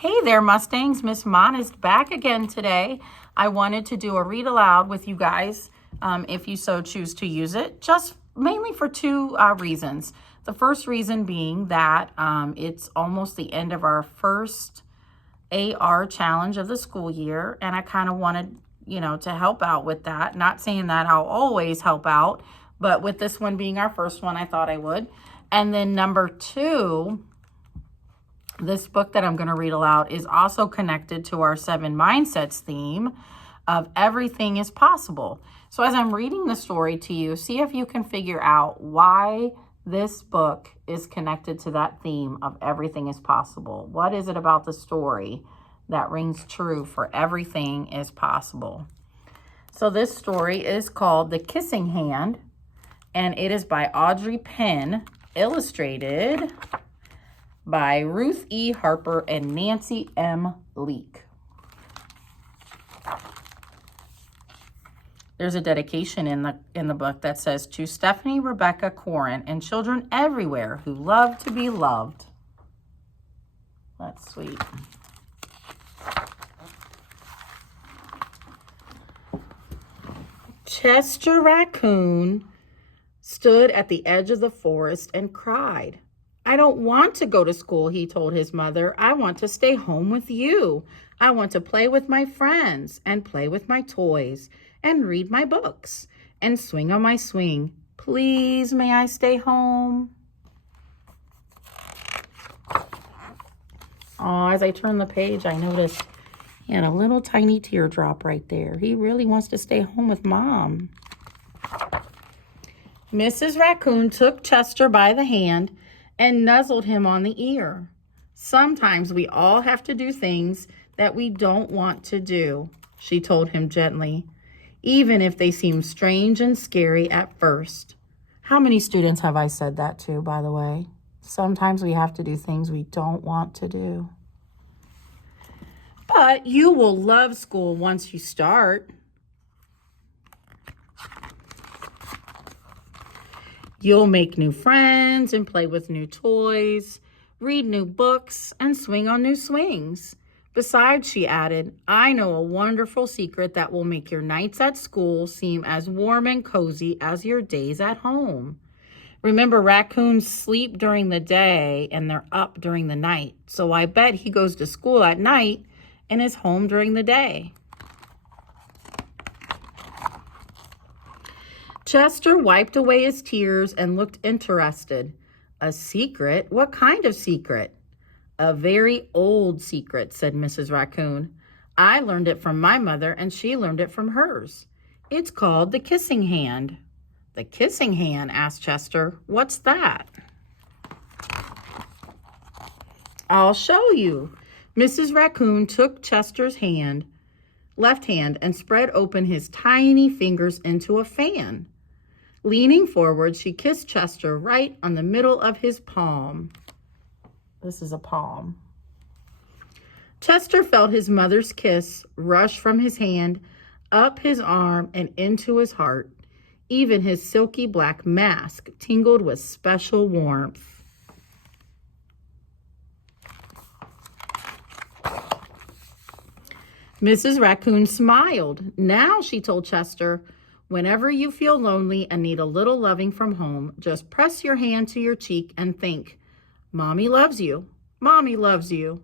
Hey there, Mustangs. Miss Mon is back again today. I wanted to do a read aloud with you guys, if you so choose to use it, just mainly for two reasons. The first reason being that it's almost the end of our first AR challenge of the school year, and I kind of wanted, to help out with that. Not saying that I'll always help out, but with this one being our first one, I thought I would. And then number two, this book that I'm going to read aloud is also connected to our 7 Mindsets theme of everything is possible. So as I'm reading the story to you, see if you can figure out why this book is connected to that theme of everything is possible. What is it about the story that rings true for everything is possible? So this story is called The Kissing Hand, and it is by Audrey Penn, illustrated by Ruth E. Harper and Nancy M. Leake. There's a dedication in the book that says, "To Stephanie Rebecca Corin and children everywhere who love to be loved." That's sweet. Chester Raccoon stood at the edge of the forest and cried. "I don't want to go to school," he told his mother. "I want to stay home with you. I want to play with my friends and play with my toys and read my books and swing on my swing. Please, may I stay home?" Oh, as I turn the page, I noticed he had a little tiny teardrop right there. He really wants to stay home with Mom. Mrs. Raccoon took Chester by the hand and nuzzled him on the ear. "Sometimes we all have to do things that we don't want to do," she told him gently, "even if they seem strange and scary at first." How many students have I said that to, by the way? Sometimes we have to do things we don't want to do. But you will love school once you start. You'll make new friends and play with new toys, read new books, and swing on new swings. Besides, she added, "I know a wonderful secret that will make your nights at school seem as warm and cozy as your days at home. Remember, raccoons sleep during the day and they're up during the night. So I bet he goes to school at night and is home during the day." Chester wiped away his tears and looked interested. "A secret? What kind of secret?" "A very old secret," said Mrs. Raccoon. "I learned it from my mother and she learned it from hers. It's called the kissing hand." "The kissing hand?" asked Chester. "What's that?" "I'll show you." Mrs. Raccoon took Chester's left hand, and spread open his tiny fingers into a fan. Leaning forward, she kissed Chester right on the middle of his palm. This is a palm. Chester felt his mother's kiss rush from his hand, up his arm, and into his heart. Even his silky black mask tingled with special warmth. Mrs. Raccoon smiled. "Now," she told Chester, "whenever you feel lonely and need a little loving from home, just press your hand to your cheek and think, 'Mommy loves you, Mommy loves you.'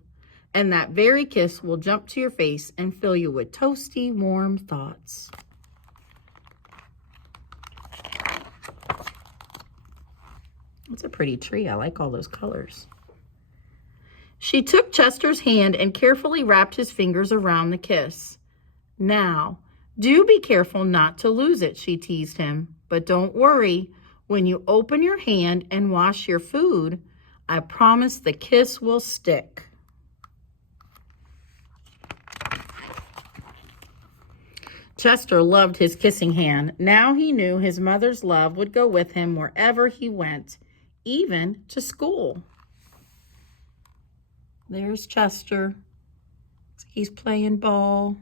And that very kiss will jump to your face and fill you with toasty, warm thoughts." It's a pretty tree. I like all those colors. She took Chester's hand and carefully wrapped his fingers around the kiss. "Now, do be careful not to lose it," she teased him. "But don't worry, when you open your hand and wash your food, I promise the kiss will stick." Chester loved his kissing hand. Now he knew his mother's love would go with him wherever he went, even to school. There's Chester. He's playing ball.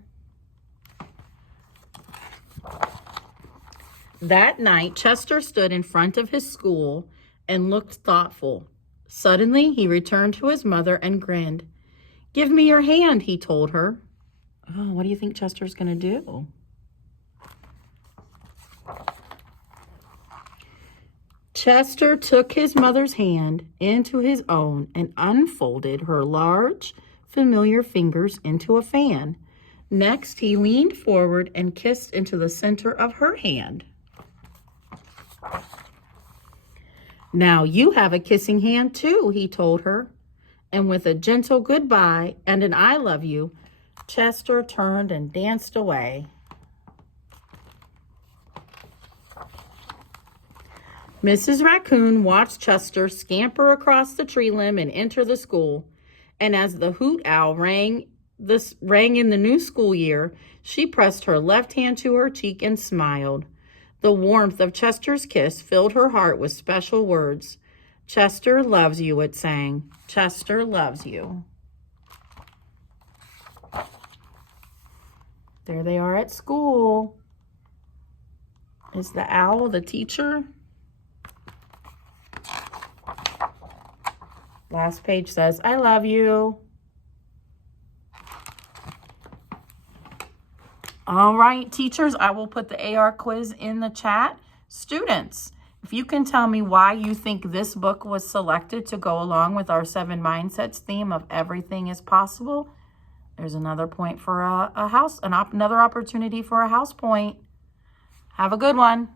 That night, Chester stood in front of his school and looked thoughtful. Suddenly, he returned to his mother and grinned. Give me your hand, he told her. Oh, what do you think Chester's going to do? Chester took his mother's hand into his own and unfolded her large, familiar fingers into a fan. Next, he leaned forward and kissed into the center of her hand. Now you have a kissing hand too, he told her. And with a gentle goodbye and an I love you, Chester turned and danced away. Mrs. Raccoon watched Chester scamper across the tree limb and enter the school. And as the hoot owl rang in the new school year, she pressed her left hand to her cheek and smiled. The warmth of Chester's kiss filled her heart with special words. Chester loves you, it sang. Chester loves you. There they are at school. Is the owl the teacher? Last page says, I love you. All right, teachers, I will put the AR quiz in the chat. Students, if you can tell me why you think this book was selected to go along with our 7 Mindsets theme of everything is possible, there's another point for another opportunity for a house point. Have a good one.